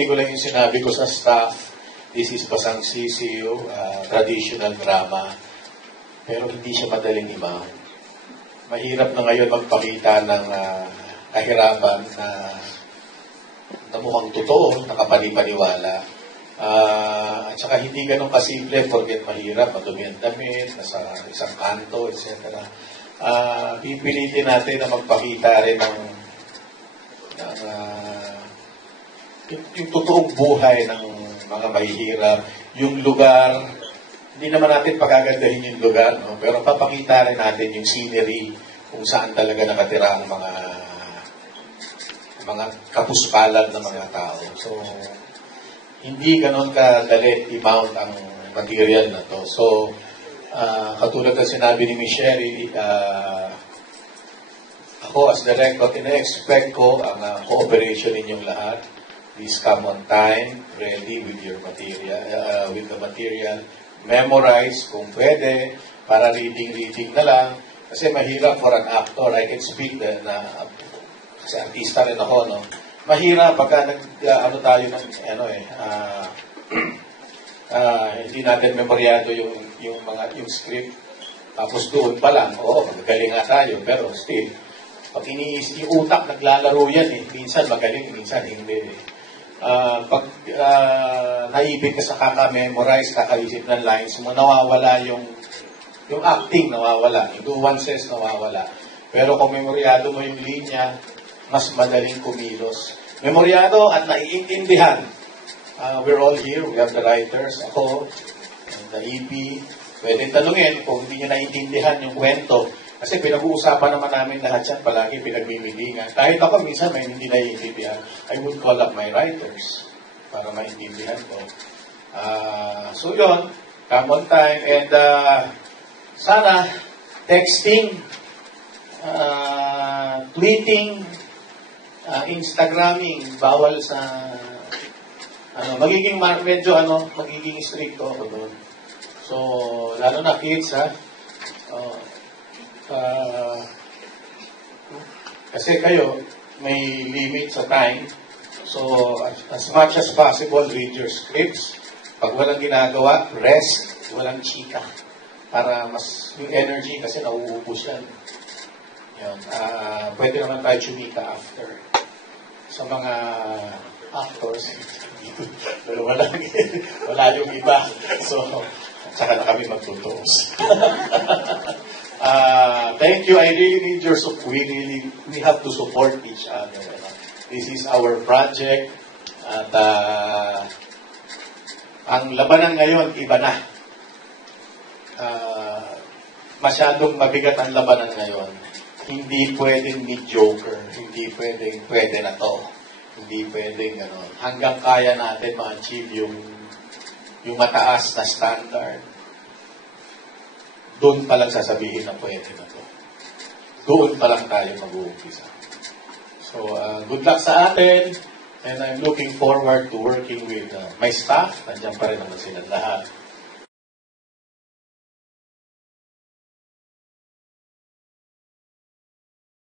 ulitin ko lang yung sinabi ko sa staff. This is Basang Sisiw, traditional drama. Pero hindi siya madaling i-mount. Mahirap na ngayon magpakita ng kahirapan na mukhang totoo, nakapani-paniwala. At saka hindi ganun kasimple porket mahirap, madumi ang damit, nasa isang kanto, etc. Pipilitin natin na magpakita rin ng yung totoong buhay ng mga mahihirap, yung lugar. Hindi naman natin pagagandahin yung lugar, no? Pero papakita rin natin yung scenery kung saan talaga nakatira ang mga kapuspalan ng mga tao. So, hindi ganon kadali i-mount ang material na to. So, katulad na sinabi ni Michelle, ako as director, ina-expect ko ang cooperation ninyong lahat. Please come on time, ready with your material, with the material. Memorize kung pwede, para reading na lang. Kasi mahirap for an actor, I can speak kasi artista rin ako, no? Mahirap pagka tayo ng, hindi natin memoryado yung script. Tapos doon pa lang, magaling nga tayo, pero still, pag yung utak, naglalaro yan eh. Minsan magaling, minsan hindi. Pag naibig ka sa kaka-memorize, kakaisip ng lines mo, nawawala yung acting, nawawala. Yung nuances, nawawala. Pero kung memoryado mo yung linya, mas madaling kumilos. Memoryado at naiintindihan. We're all here. We have the writers, ako, the EP. Pwede tanungin kung hindi nyo naiintindihan yung kwento. Kasi pinag-uusapan naman namin lahat yan, palagi pinagmimilingan. Kahit ako minsan may hindi naiintindihan, I would call up my writers para maintindihan ko. So yun, come on time. And sana, texting, tweeting, Instagramming, bawal sa, magiging stricto ako doon. So, lalo na kids, ha? Kasi kayo, may limit sa time. So, as much as possible, read your scripts. Pag walang ginagawa, rest, walang chika. Para mas, yung energy, kasi nauubos yan. Yan. Pwede naman tayo chumika after. Sa mga actors, pero wala yung iba. So, saka na kami magtutuos. Thank you. I really need your support. We have to support each other. This is our project. At ang labanan ngayon, iba na. Masyadong mabigat ang labanan ngayon. Hindi pwedeng mediocre. Hindi pwedeng pwede na to. Hindi pwedeng gano'n. Hanggang kaya natin ma-achieve yung mataas na standard. Doon pa lang sasabihin na pwede na to. Doon pa lang tayo mag-uumpisa. So, good luck sa atin. And I'm looking forward to working with my staff. Nandiyan pa rin naman sila lahat.